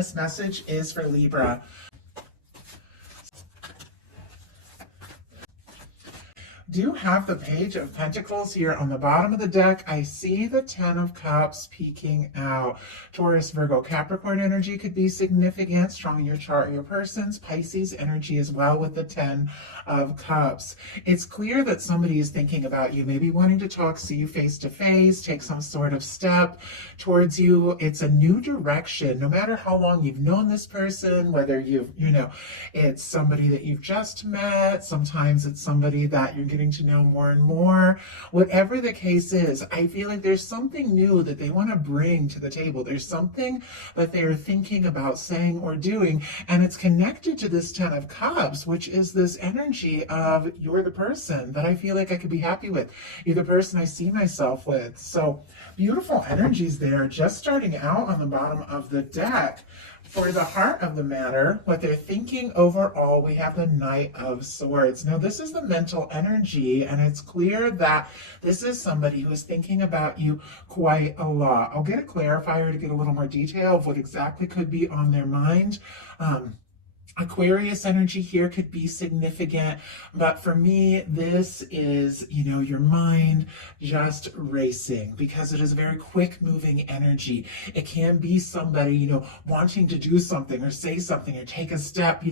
this message is for Libra. Do have the Page of Pentacles here on the bottom of the deck. I see the Ten of Cups peeking out. Taurus, Virgo, Capricorn energy could be significant, strong in your chart or your person's. Pisces energy as well with the Ten of Cups. It's clear that somebody is thinking about you, maybe wanting to talk, see you face to face, take some sort of step towards you. It's a new direction. No matter how long you've known this person, whether it's somebody that you've just met, sometimes it's somebody that you're getting to know more and more. Whatever the case is, I feel like there's something new that they want to bring to the table. There's something that they're thinking about saying or doing, and it's connected to this Ten of Cups, which is this energy of you're the person that I feel like I could be happy with. You're the person I see myself with. So beautiful energies there, just starting out on the bottom of the deck. For the heart of the matter, what they're thinking overall, we have the Knight of Swords. Now, this is the mental energy, and it's clear that this is somebody who is thinking about you quite a lot. I'll get a clarifier to get a little more detail of what exactly could be on their mind. Aquarius energy here could be significant, but for me, this is, your mind just racing because it is a very quick moving energy. It can be somebody, wanting to do something or say something or take a step,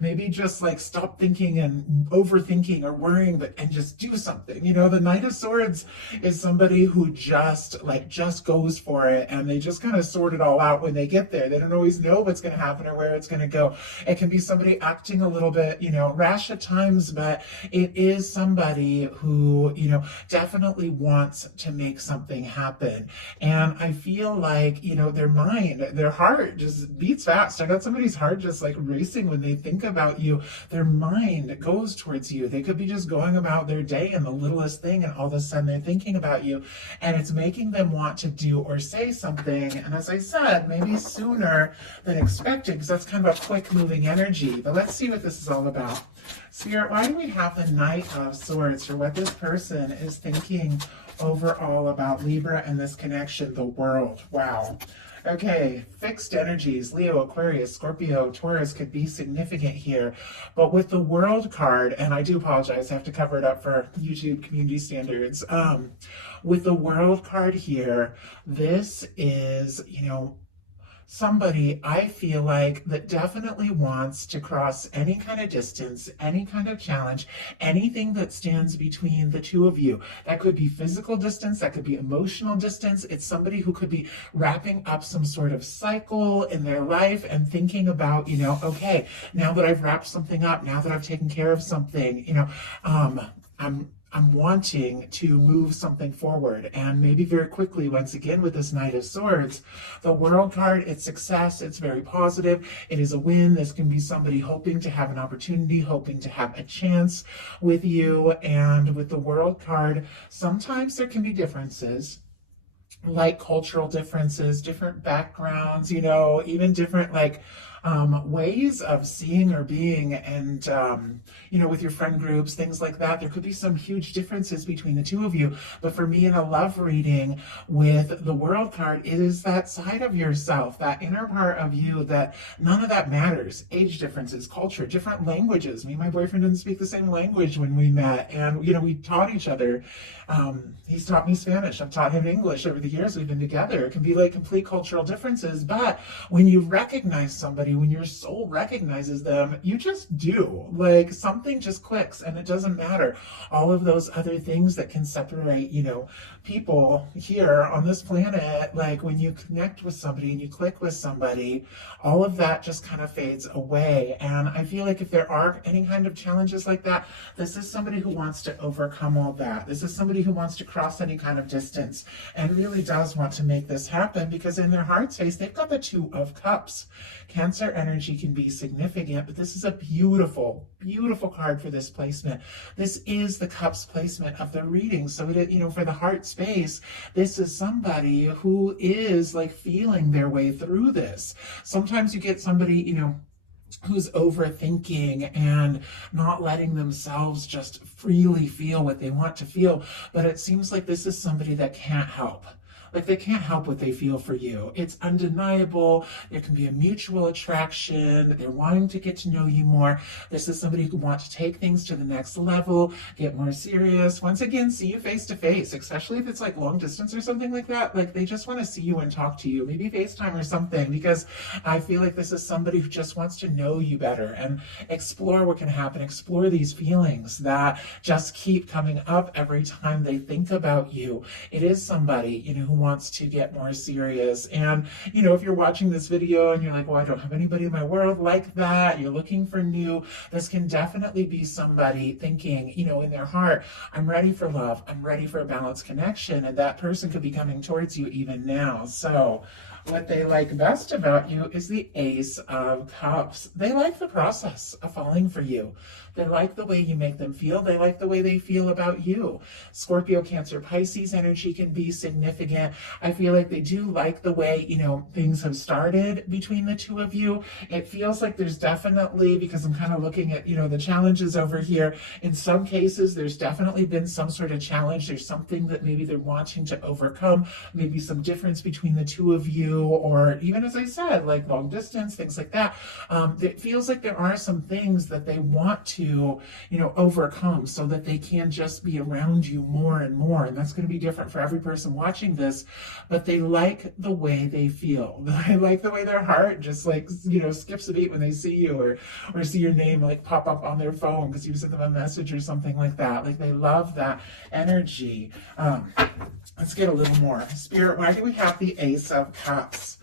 maybe just like stop thinking and overthinking or worrying, and just do something. The Knight of Swords is somebody who just goes for it, and they just kind of sort it all out when they get there. They don't always know what's going to happen or where it's going to go. It can be somebody acting a little bit, rash at times, but it is somebody who, definitely wants to make something happen. And I feel like, their mind, their heart just beats fast. I got somebody's heart just like racing when they think about you. Their mind goes towards you. They could be just going about their day and the littlest thing, and all of a sudden they're thinking about you, and it's making them want to do or say something. And as I said, maybe sooner than expected, because that's kind of a quick moving energy. But let's see what this is all about. Spirit, why do we have the Knight of Swords for what this person is thinking overall about Libra and this connection, the world? Wow. Okay, fixed energies, Leo, Aquarius, Scorpio, Taurus could be significant here. But with the World card, and I do apologize, I have to cover it up for YouTube community standards. With the World card here, this is, somebody I feel like that definitely wants to cross any kind of distance, any kind of challenge, anything that stands between the two of you. That could be physical distance, that could be emotional distance. It's somebody who could be wrapping up some sort of cycle in their life and thinking about, okay, now that I've wrapped something up, now that I've taken care of something, I'm wanting to move something forward, and maybe very quickly, once again, with this Knight of Swords, the World card, it's success, it's very positive, it is a win. This can be somebody hoping to have an opportunity, hoping to have a chance with you. And with the World card, sometimes there can be differences, like cultural differences, different backgrounds, even different ways of seeing or being, and with your friend groups, things like that. There could be some huge differences between the two of you. But for me, in a love reading with the World card, it is that side of yourself, that inner part of you, that none of that matters. Age differences, culture, different languages. Me and my boyfriend didn't speak the same language when we met, and we taught each other. He's taught me Spanish, I've taught him English over the years we've been together. It can be like complete cultural differences, but when you recognize somebody, when your soul recognizes them, you just do. Like something just clicks, and it doesn't matter all of those other things that can separate, people here on this planet. Like when you connect with somebody and you click with somebody, all of that just kind of fades away. And I feel like if there are any kind of challenges like that, this is somebody who wants to overcome all that. This is somebody who wants to cross any kind of distance and really does want to make this happen, because in their heart space, they've got the Two of Cups. Cancer energy can be significant, but this is a beautiful, beautiful card for this placement. This is the Cups placement of the reading. So, for the heart space, this is somebody who is like feeling their way through this. Sometimes you get somebody, who's overthinking and not letting themselves just freely feel what they want to feel. But it seems like this is somebody that can't help. Like they can't help what they feel for you. It's undeniable. There can be a mutual attraction. They're wanting to get to know you more. This is somebody who wants to take things to the next level, get more serious. Once again, see you face to face, especially if it's like long distance or something like that. Like they just want to see you and talk to you, maybe FaceTime or something, because I feel like this is somebody who just wants to know you better and explore what can happen, explore these feelings that just keep coming up every time they think about you. It is somebody, who wants to get more serious. And, if you're watching this video and you're like, well, I don't have anybody in my world like that, you're looking for new, this can definitely be somebody thinking, in their heart, I'm ready for love, I'm ready for a balanced connection, and that person could be coming towards you even now. So what they like best about you is the Ace of Cups. They like the process of falling for you. They like the way you make them feel. They like the way they feel about you. Scorpio, Cancer, Pisces energy can be significant. I feel like they do like the way, things have started between the two of you. It feels like there's definitely, because I'm kind of looking at, the challenges over here. In some cases, there's definitely been some sort of challenge. There's something that maybe they're wanting to overcome, maybe some difference between the two of you, or even, as I said, like long distance, things like that. It feels like there are some things that they want to, overcome so that they can just be around you more and more. And that's going to be different for every person watching this, but they like the way they feel. They like the way their heart just like, skips a beat when they see you, or see your name like pop up on their phone because you sent them a message or something like that. Like they love that energy. Let's get a little more. Spirit, why do we have the Ace of Cups?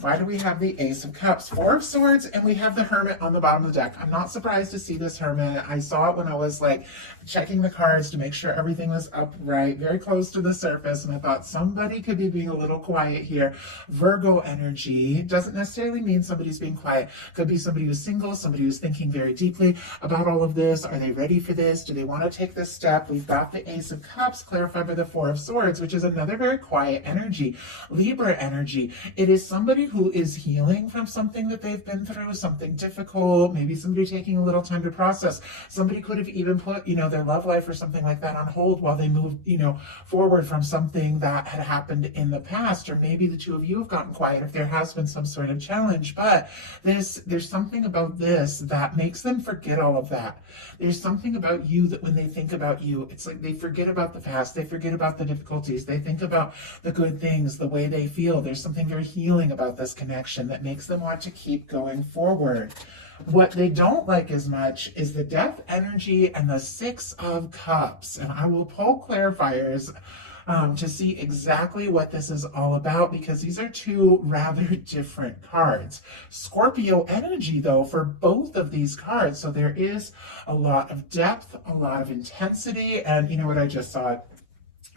Why do we have the Ace of Cups? Four of Swords, and we have the Hermit on the bottom of the deck. I'm not surprised to see this Hermit. I saw it when I was like checking the cards to make sure everything was upright, very close to the surface, and I thought somebody could be being a little quiet here. Virgo energy doesn't necessarily mean somebody's being quiet. Could be somebody who's single, somebody who's thinking very deeply about all of this. Are they ready for this? Do they want to take this step? We've got the Ace of Cups clarified by the Four of Swords, which is another very quiet energy. Libra energy. It is somebody who is healing from something that they've been through, something difficult, maybe somebody taking a little time to process. Somebody could have even put, their love life or something like that on hold while they moved, forward from something that had happened in the past. Or maybe the two of you have gotten quiet if there has been some sort of challenge. But there's something about this that makes them forget all of that. There's something about you that when they think about you, it's like they forget about the past. They forget about the difficulties. They think about the good things, the way they feel. There's something very healing about this connection that makes them want to keep going forward. What they don't like as much is the Death energy and the Six of Cups. And I will pull clarifiers to see exactly what this is all about, because these are two rather different cards. Scorpio energy, though, for both of these cards. So there is a lot of depth, a lot of intensity, and you know what I just saw?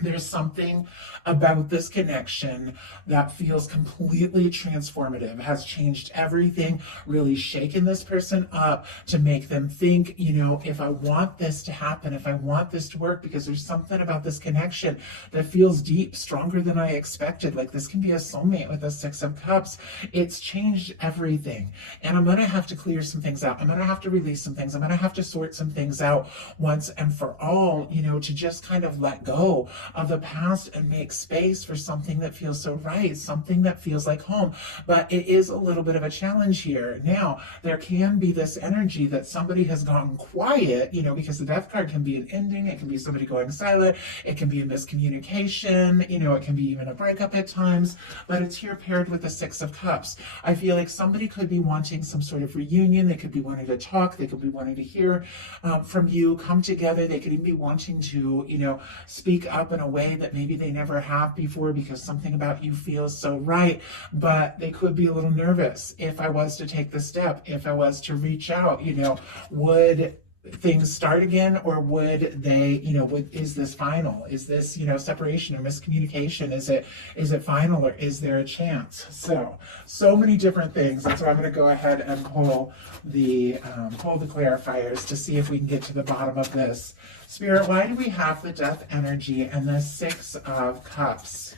There's something about this connection that feels completely transformative, has changed everything, really shaken this person up to make them think, if I want this to happen, if I want this to work, because there's something about this connection that feels deep, stronger than I expected. Like this can be a soulmate with a Six of Cups. It's changed everything. And I'm going to have to clear some things out. I'm going to have to release some things. I'm going to have to sort some things out once and for all, to just kind of let go of the past and make space for something that feels so right, something that feels like home. But it is a little bit of a challenge here. Now, there can be this energy that somebody has gone quiet, because the Death card can be an ending, it can be somebody going silent, it can be a miscommunication, it can be even a breakup at times, but it's here paired with the Six of Cups. I feel like somebody could be wanting some sort of reunion, they could be wanting to talk, they could be wanting to hear from you, come together, they could even be wanting to, speak up in a way that maybe they never have before because something about you feels so right, but they could be a little nervous. If I was to take the step, if I was to reach out, would things start again, or would they, is this final? Is this, separation or miscommunication? Is it final, or is there a chance? So many different things. And so I'm going to go ahead and pull the clarifiers to see if we can get to the bottom of this. Spirit, why do we have the Death energy and the Six of Cups?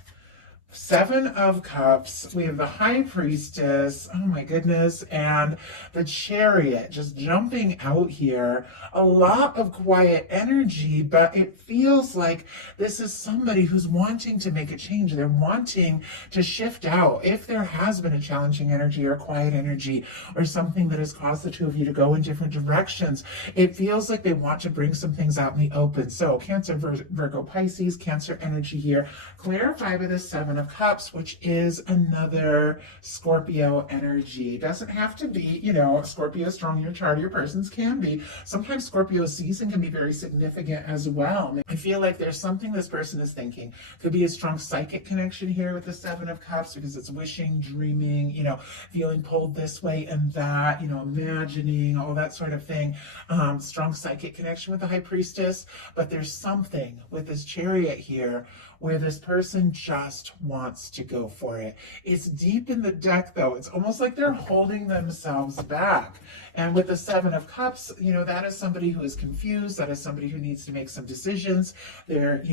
Seven of Cups, we have the High Priestess, oh my goodness, and the Chariot just jumping out here. A lot of quiet energy, but it feels like this is somebody who's wanting to make a change. They're wanting to shift out. If there has been a challenging energy or a quiet energy or something that has caused the two of you to go in different directions, it feels like they want to bring some things out in the open. So Cancer, Virgo, Pisces, Cancer energy here, clarified by the Seven of Cups, which is another Scorpio energy. Doesn't have to be, Scorpio strong in your chart, your persons can be. Sometimes Scorpio season can be very significant as well. I feel like there's something this person is thinking. Could be a strong psychic connection here with the Seven of Cups because it's wishing, dreaming, feeling pulled this way and that, imagining, all that sort of thing. Strong psychic connection with the High Priestess, but there's something with this Chariot here where this person just wants to go for it. It's deep in the deck though. It's almost like they're holding themselves back. And with the Seven of Cups, that is somebody who is confused. That is somebody who needs to make some decisions. They're,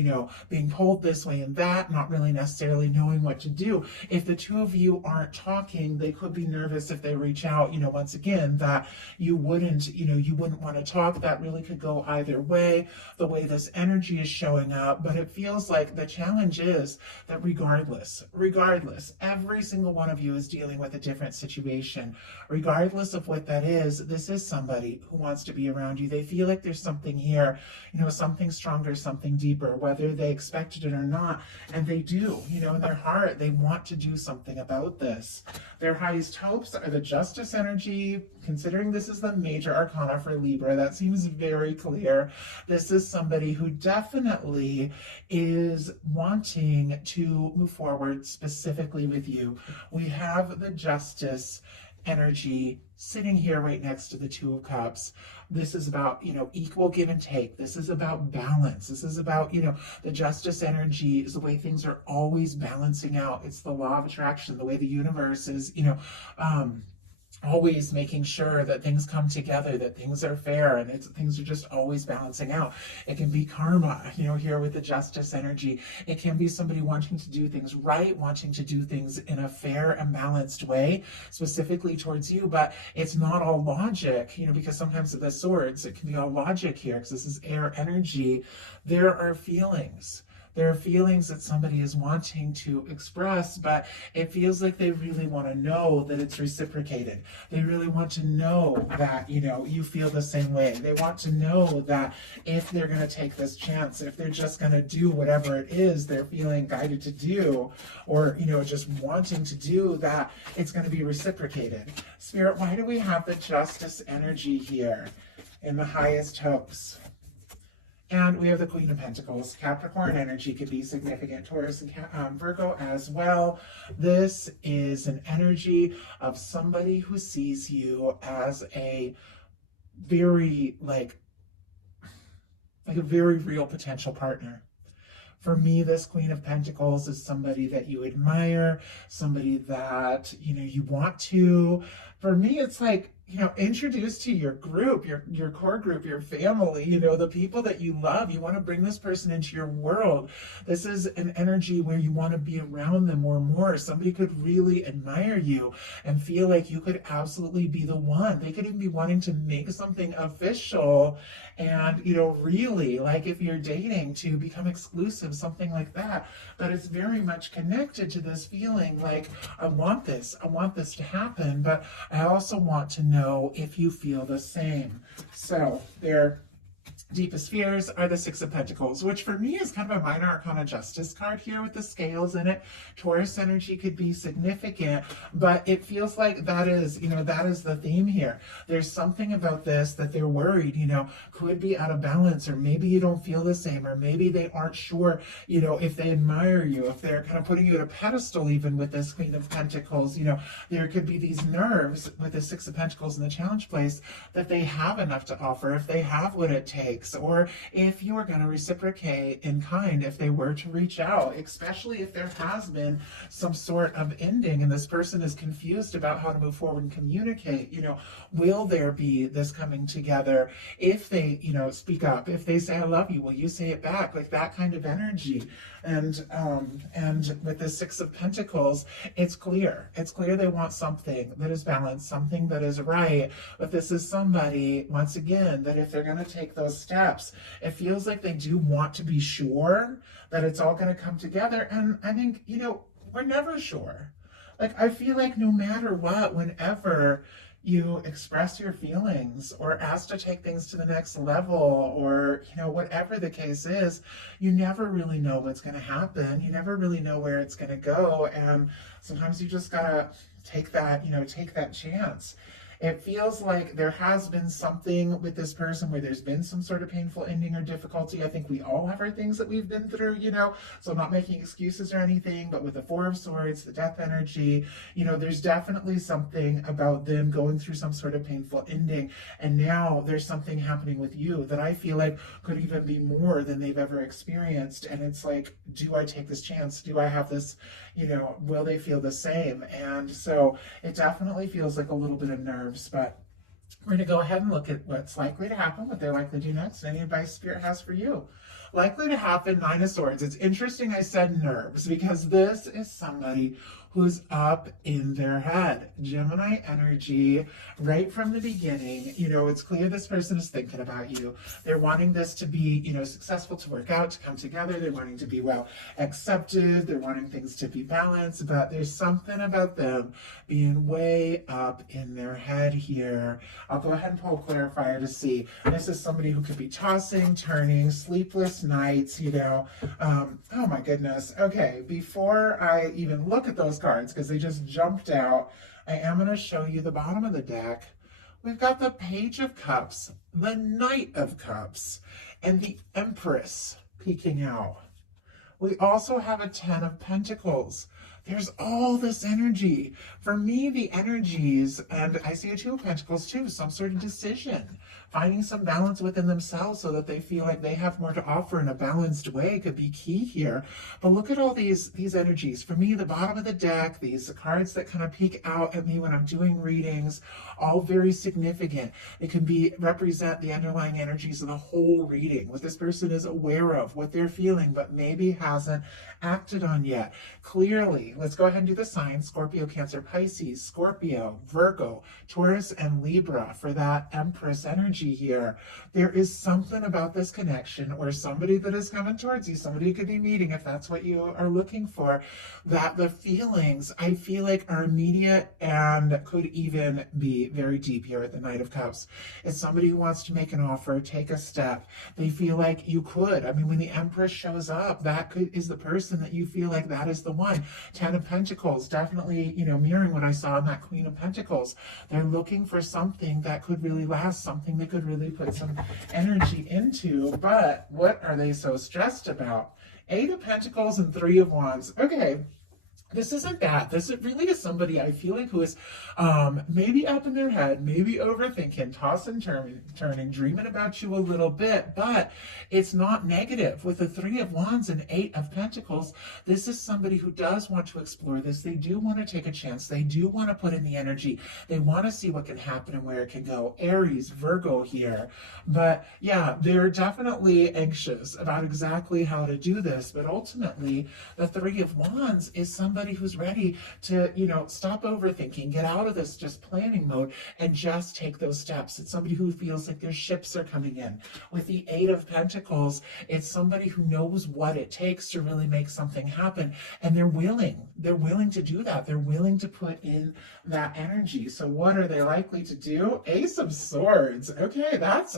being pulled this way and that, not really necessarily knowing what to do. If the two of you aren't talking, they could be nervous if they reach out, once again, that you wouldn't want to talk. That really could go either way, the way this energy is showing up. But it feels like the challenge is that regardless, every single one of you is dealing with a different situation. Regardless of what that is, this is somebody who wants to be around you. They feel like there's something here, something stronger, something deeper, whether they expected it or not. And they do, in their heart, they want to do something about this. Their highest hopes are the Justice energy. Considering this is the major arcana for Libra, that seems very clear. This is somebody who definitely is wanting to move forward specifically with you. We have the Justice energy sitting here right next to the Two of Cups. This is about, equal give and take. This is about balance. This is about, the Justice energy is the way things are always balancing out. It's the law of attraction, the way the universe is, always making sure that things come together, that things are fair, and things are just always balancing out. It can be karma, here with the Justice energy. It can be somebody wanting to do things right, wanting to do things in a fair and balanced way, specifically towards you, but it's not all logic, because sometimes with the swords, it can be all logic here, because this is air energy. There are feelings. There are feelings that somebody is wanting to express, but it feels like they really want to know that it's reciprocated. They really want to know that, you feel the same way. They want to know that if they're going to take this chance, if they're just going to do whatever it is they're feeling guided to do, or, just wanting to do, that it's going to be reciprocated. Spirit, why do we have the Justice energy here in the highest hopes? And we have the Queen of Pentacles. Capricorn energy could be significant. Taurus and Virgo as well. This is an energy of somebody who sees you as a very, like a very real potential partner. For me, this Queen of Pentacles is somebody that you admire, somebody that, you want to. For me, it's like, introduce to your group, your core group, your family, the people that you love. You want to bring this person into your world. This is an energy where you want to be around them more and more. Somebody could really admire you and feel like you could absolutely be the one. They could even be wanting to make something official and, really, like if you're dating, to become exclusive, something like that. But it's very much connected to this feeling like, I want this to happen, but I also want to know if you feel the same. So their deepest fears are the Six of Pentacles, which for me is kind of a minor arcana Justice card here with the scales in it. Taurus energy could be significant, but it feels like that is the theme here. There's something about this that they're worried, could be out of balance, or maybe you don't feel the same, or maybe they aren't sure, if they admire you, if they're kind of putting you at a pedestal. Even with this Queen of Pentacles, there could be these nerves with the Six of Pentacles in the challenge place that they have enough to offer, if they have what it takes. likes, or if you are going to reciprocate in kind if they were to reach out, especially if there has been some sort of ending and this person is confused about how to move forward and communicate. Will there be this coming together? If they, speak up, if they say, I love you, will you say it back? Like that kind of energy. And with the Six of Pentacles, it's clear they want something that is balanced, something that is right. But this is somebody, once again, that if they're going to take those steps, it feels like they do want to be sure that it's all going to come together. And I think, we're never sure. Like, I feel like no matter what, whenever you express your feelings or ask to take things to the next level, or whatever the case is, you never really know what's going to happen. You never really know where it's going to go, and sometimes you just gotta take that chance. It feels like there has been something with this person where there's been some sort of painful ending or difficulty. I think we all have our things that we've been through, so I'm not making excuses or anything, but with the Four of Swords, the death energy, there's definitely something about them going through some sort of painful ending. And now there's something happening with you that I feel like could even be more than they've ever experienced. And it's like, do I take this chance? Do I have this, will they feel the same? And so it definitely feels like a little bit of nerves, but we're going to go ahead and look at what's likely to happen, what they're likely to do next, and any advice Spirit has for you. Likely to happen, Nine of Swords. It's interesting I said nerves, because this is somebody who's up in their head. Gemini energy, right from the beginning. It's clear this person is thinking about you. They're wanting this to be, successful, to work out, to come together. They're wanting to be well accepted. They're wanting things to be balanced, but there's something about them being way up in their head here. I'll go ahead and pull a clarifier to see. This is somebody who could be tossing, turning, sleepless nights, oh my goodness. Okay, before I even look at those cards, because they just jumped out, I am going to show you the bottom of the deck. We've got the Page of Cups, the Knight of Cups, and the Empress peeking out. We also have a Ten of Pentacles. There's all this energy. For me, the energies, and I see a Two of Pentacles too, some sort of decision, finding some balance within themselves so that they feel like they have more to offer in a balanced way could be key here. But look at all these energies. For me, the bottom of the deck, these cards that kind of peek out at me when I'm doing readings, all very significant. It can represent the underlying energies of the whole reading, what this person is aware of, what they're feeling, but maybe hasn't acted on yet. Clearly, let's go ahead and do the signs: Scorpio, Cancer, Pisces, Scorpio, Virgo, Taurus, and Libra for that Empress energy here. There is something about this connection, or somebody that is coming towards you, somebody you could be meeting if that's what you are looking for, that the feelings, I feel like, are immediate and could even be very deep here at the Knight of Cups. It's somebody who wants to make an offer, take a step. They feel like you could. I mean, when the Empress shows up, is the person that you feel like that is the one. Ten of Pentacles, definitely, mirroring what I saw in that Queen of Pentacles. They're looking for something that could really last, something they could really put some energy into. But what are they so stressed about? Eight of Pentacles and Three of Wands. Okay. This isn't that. This really is somebody I feel like who is maybe up in their head, maybe overthinking, tossing, turning, dreaming about you a little bit, but it's not negative. With the Three of Wands and Eight of Pentacles, this is somebody who does want to explore this. They do want to take a chance. They do want to put in the energy. They want to see what can happen and where it can go. Aries, Virgo here. But yeah, they're definitely anxious about exactly how to do this. But ultimately, the Three of Wands is somebody who's ready to, stop overthinking, get out of this just planning mode and just take those steps. It's somebody who feels like their ships are coming in. With the Eight of Pentacles, it's somebody who knows what it takes to really make something happen, and they're willing to do that. They're willing to put in that energy. So what are they likely to do? Ace of Swords. Okay, that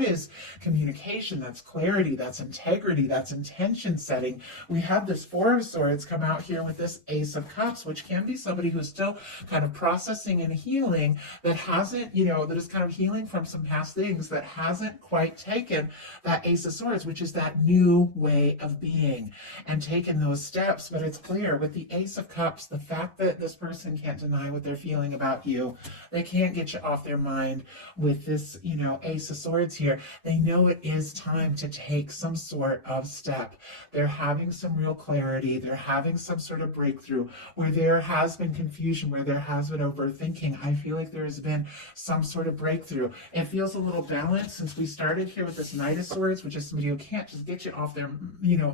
is communication, that's clarity, that's integrity, that's intention setting. We have this Four of Swords come out here with this this Ace of Cups, which can be somebody who's still kind of processing and healing, that hasn't, that is kind of healing from some past things, that hasn't quite taken that Ace of Swords, which is that new way of being, and taken those steps. But it's clear with the Ace of Cups, the fact that this person can't deny what they're feeling about you, they can't get you off their mind with this, Ace of Swords here. They know it is time to take some sort of step. They're having some real clarity. They're having some sort of breakthrough where there has been confusion, where there has been overthinking. I feel like there has been some sort of breakthrough. It feels a little balanced since we started here with this Knight of Swords, which is somebody who can't just get you off their,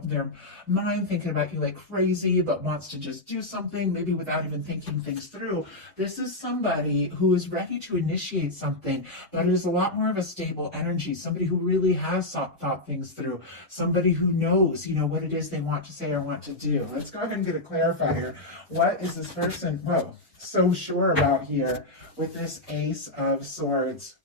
their mind, thinking about you like crazy, but wants to just do something, maybe without even thinking things through. This is somebody who is ready to initiate something, but is a lot more of a stable energy, somebody who really has thought things through, somebody who knows, what it is they want to say or want to do. Let's go ahead and get a clarifier. What is this person, so sure about here with this Ace of Swords,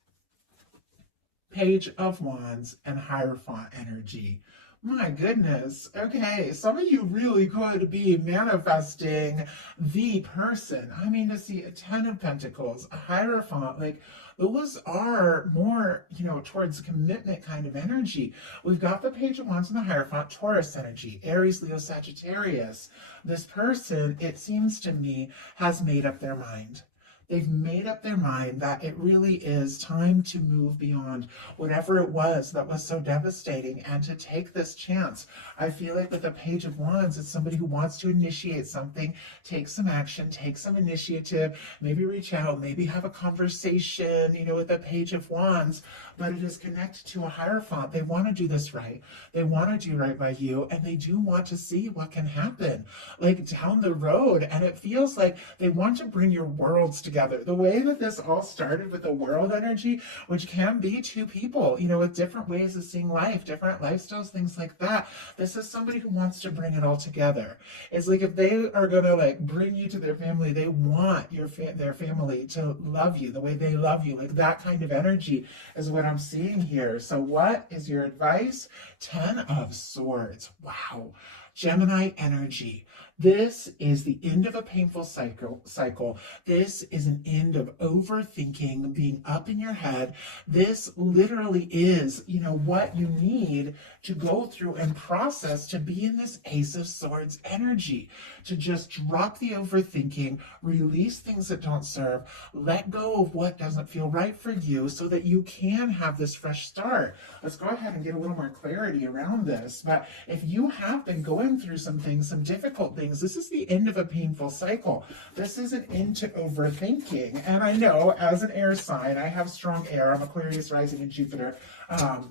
Page of Wands, and Hierophant energy? My goodness. Okay, some of you really could be manifesting the person. I mean, to see a Ten of Pentacles, a Hierophant, like those are more, towards commitment kind of energy. We've got the Page of Wands and the Hierophant, Taurus energy, Aries, Leo, Sagittarius. This person, it seems to me, has made up their mind. They've made up their mind that it really is time to move beyond whatever it was that was so devastating and to take this chance. I feel like with the Page of Wands, it's somebody who wants to initiate something, take some action, take some initiative, maybe reach out, maybe have a conversation, with the Page of Wands, but it is connected to a Hierophant. They want to do this right. They want to do right by you, and they do want to see what can happen, like down the road. And it feels like they want to bring your worlds together. The way that this all started with the world energy, which can be two people, with different ways of seeing life, different lifestyles, things like that. This is somebody who wants to bring it all together. It's like if they are going to bring you to their family, they want their family to love you the way they love you. Like that kind of energy is what I'm seeing here. So what is your advice? 10 of Swords. Wow. Gemini energy. This is the end of a painful cycle. This is an end of overthinking, being up in your head. This literally is, what you need to go through and process to be in this Ace of Swords energy, to just drop the overthinking, release things that don't serve, let go of what doesn't feel right for you so that you can have this fresh start. Let's go ahead and get a little more clarity around this. But if you have been going through some things, some difficult things, this is the end of a painful cycle. This is an end to overthinking. And I know as an air sign, I have strong air. I'm Aquarius rising in Jupiter.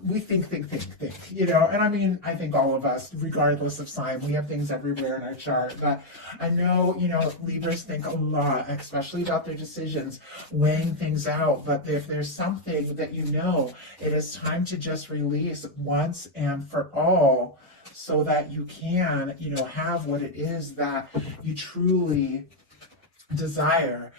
We think, and I mean, I think all of us, regardless of sign, we have things everywhere in our chart. But I know, Libras think a lot, especially about their decisions, weighing things out. But if there's something that it is time to just release once and for all, so that you can, have what it is that you truly desire.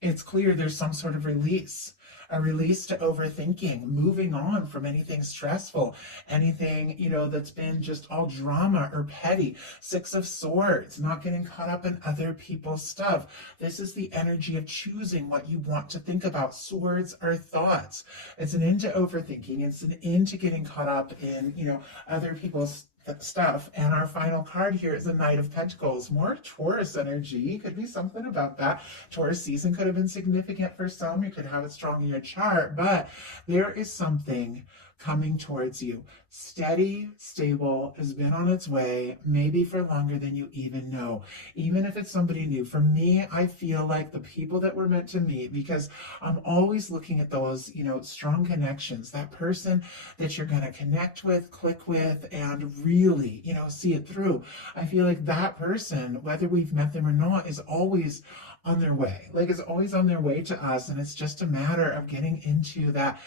It's clear there's some sort of release. A release to overthinking, moving on from anything stressful, anything, that's been just all drama or petty. 6 of Swords, not getting caught up in other people's stuff. This is the energy of choosing what you want to think about. Swords are thoughts. It's an end to overthinking. It's an end to getting caught up in, other people's stuff. And our final card here is the Knight of Pentacles. More Taurus energy. Could be something about that. Taurus season could have been significant for some. You could have it strong in your chart, but there is something coming towards you. Steady, stable, has been on its way, maybe for longer than you even know. Even if it's somebody new. For me, I feel like the people that we're meant to meet, because I'm always looking at those, strong connections, that person that you're going to connect with, click with, and really, see it through. I feel like that person, whether we've met them or not, is always on their way. Like it's always on their way to us. And it's just a matter of getting into that,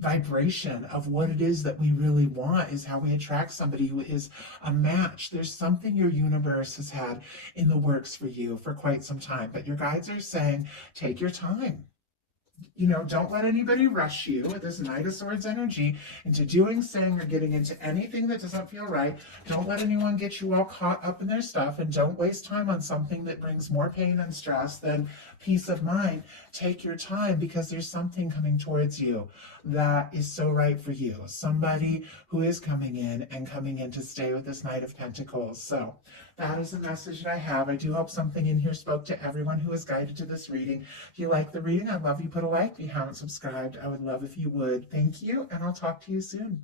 vibration of what it is that we really want, is how we attract somebody who is a match. There's something your universe has had in the works for you for quite some time, but your guides are saying, take your time. don't let anybody rush you with this Knight of Swords energy into doing, saying, or getting into anything that doesn't feel right. Don't let anyone get you all caught up in their stuff, and don't waste time on something that brings more pain and stress than peace of mind. Take your time, because there's something coming towards you that is so right for you. Somebody who is coming in to stay with this Knight of Pentacles. So that is the message that I have. I do hope something in here spoke to everyone who is guided to this reading. If you like the reading, I'd love you put a like. If you haven't subscribed, I would love if you would. Thank you, and I'll talk to you soon.